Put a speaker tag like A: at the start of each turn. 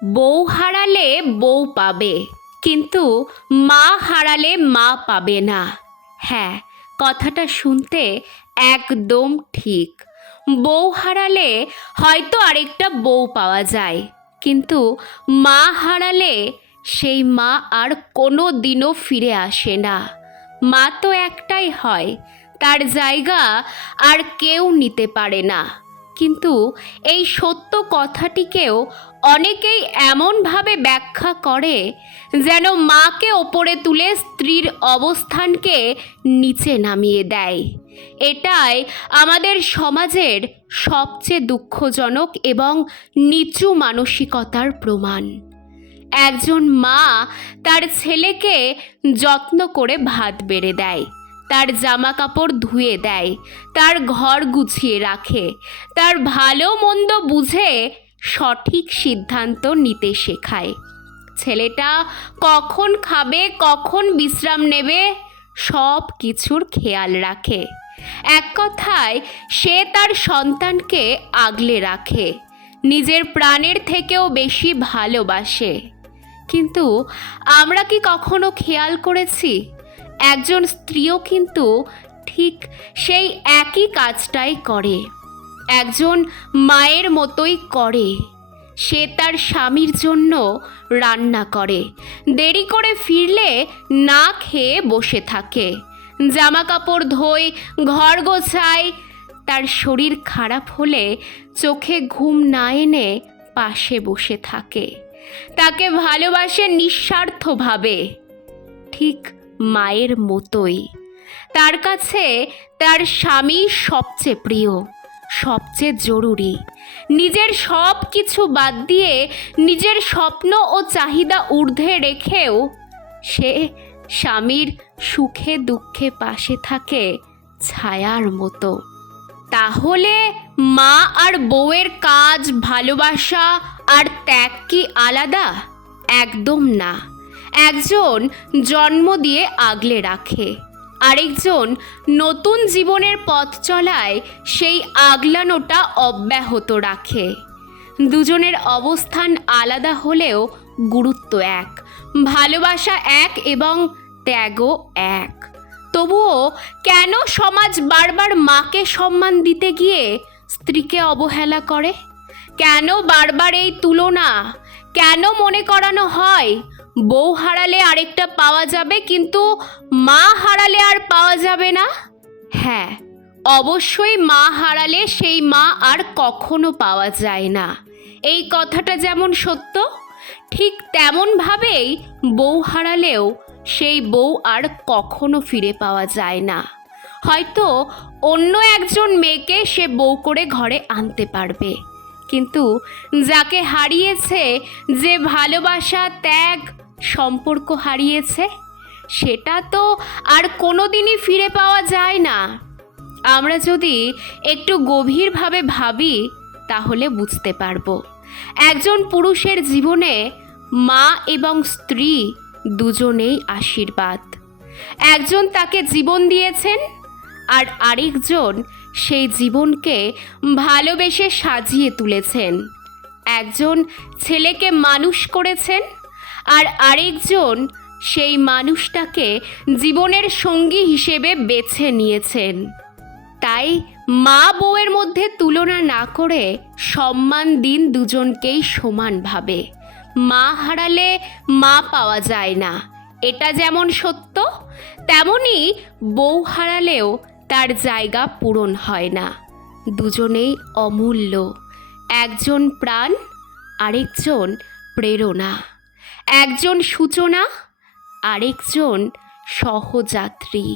A: বউ হারালে বউ পাবে, কিন্তু মা হারালে মা পাবে না। হ্যাঁ কথাটা শুনতে একদম ঠিক। বউ হারালে হয়তো আরেকটা বউ পাওয়া যায়, কিন্তু মা হারালে সেই মা আর কোনো দিনও ফিরে আসে না। মা তো একটাই হয়, তার জায়গা আর কেউ নিতে পারে না। কিন্তু এই সত্য কথাটিকেও অনেকেই এমনভাবে ব্যাখ্যা করে যেন মাকে ওপরে তুলে স্ত্রীর অবস্থানকে নিচে নামিয়ে দেয়। এটাই আমাদের সমাজের সবচেয়ে দুঃখজনক এবং নিচু মানসিকতার প্রমাণ। একজন মা তার ছেলেকে যত্ন করে ভাত বেড়ে দেয়। তার জামা কাপড় ধুয়ে দেয়, তার ঘর গুছিয়ে রাখে, তার ভালো মন্দ বুঝে সঠিক সিদ্ধান্ত নিতে শেখায়। ছেলেটা কখন খাবে, কখন বিশ্রাম নেবে, সব কিছুর খেয়াল রাখে। এক কথায়, সে তার সন্তানকে আগলে রাখে, নিজের প্রাণের থেকেও বেশি ভালোবাসে। কিন্তু আমরা কি কখনো খেয়াল করেছি? একজন স্ত্রীও কিন্তু ঠিক সেই একই কাজটাই করে। একজন মায়ের মতোই করে। সে তার স্বামীর জন্য রান্না করে। দেরি করে ফিরলে না খেয়ে বসে থাকে। জামা কাপড় ধোয়, ঘর গোছায়, তার শরীর খারাপ হলে চোখে ঘুম না এনে পাশে বসে থাকে। তাকে ভালোবাসে নিঃস্বার্থভাবে। ঠিক মায়ের মতোই। তার কাছে তার স্বামী সবচেয়ে প্রিয়, সবচেয়ে জরুরি। নিজের সব কিছু বাদ দিয়ে নিজের স্বপ্ন ও চাহিদা ঊর্ধ্বে রেখেও সে স্বামীর সুখে দুঃখে পাশে থাকে ছায়ার মতো। তাহলে মা আর বউয়ের কাজ, ভালোবাসা আর ত্যাগ কি আলাদা? একদম না। একজন জন্ম দিয়ে আগলে রাখে। আরেকজন নতুন জীবনের পথ চলায় সেই আগলানোটা অব্যাহত রাখে। দুজনের অবস্থান আলাদা হলেও গুরুত্ব এক, ভালোবাসা এক এবং ত্যাগও এক। তবুও কেন সমাজ বারবার মাকে সম্মান দিতে গিয়ে স্ত্রীকে অবহেলা করে? কেন বারবার এই তুলনা? কেন মনে করানো হয় বউ হারালে আরেকটা পাওয়া যাবে, কিন্তু মা হারালে আর পাওয়া যাবে না? হ্যাঁ অবশ্যই মা হারালে সেই মা আর কখনো পাওয়া যায় না। এই কথাটা যেমন সত্য, ঠিক তেমনভাবেই বউ হারালেও সেই বউ আর কখনো ফিরে পাওয়া যায় না। হয়তো অন্য একজন মেয়েকে সে বউ করে ঘরে আনতে পারবে, কিন্তু যাকে হারিয়েছে যে ভালোবাসা, ত্যাগ সম্পর্ক হারিয়েছে, সেটা তো আর কোনো দিনই ফিরে পাওয়া যায় না। আমরা যদি একটু গভীরভাবে ভাবি, তাহলে বুঝতে পারব। একজন পুরুষের জীবনে মা এবং স্ত্রী দুজনেই আশীর্বাদ। একজন তাকে জীবন দিয়েছেন, আর আরেকজন সেই জীবনকে ভালোবেসে সাজিয়ে তুলেছেন। একজন ছেলেকে মানুষ করেছেন আর আরেকজন সেই মানুষটাকে জীবনের সঙ্গী হিসেবে বেছে নিয়েছেন। তাই মা বউয়ের মধ্যে তুলনা না করে সম্মান দিন দুজনকেই সমানভাবে মা হারালে মা পাওয়া যায় না। এটা যেমন সত্য, তেমনি বউ হারালেও তার জায়গা পূরণ হয় না। দুজনেই অমূল্য। একজন প্রাণ, আরেকজন প্রেরণা। একজন সূচনা আরেকজন সহযাত্রী।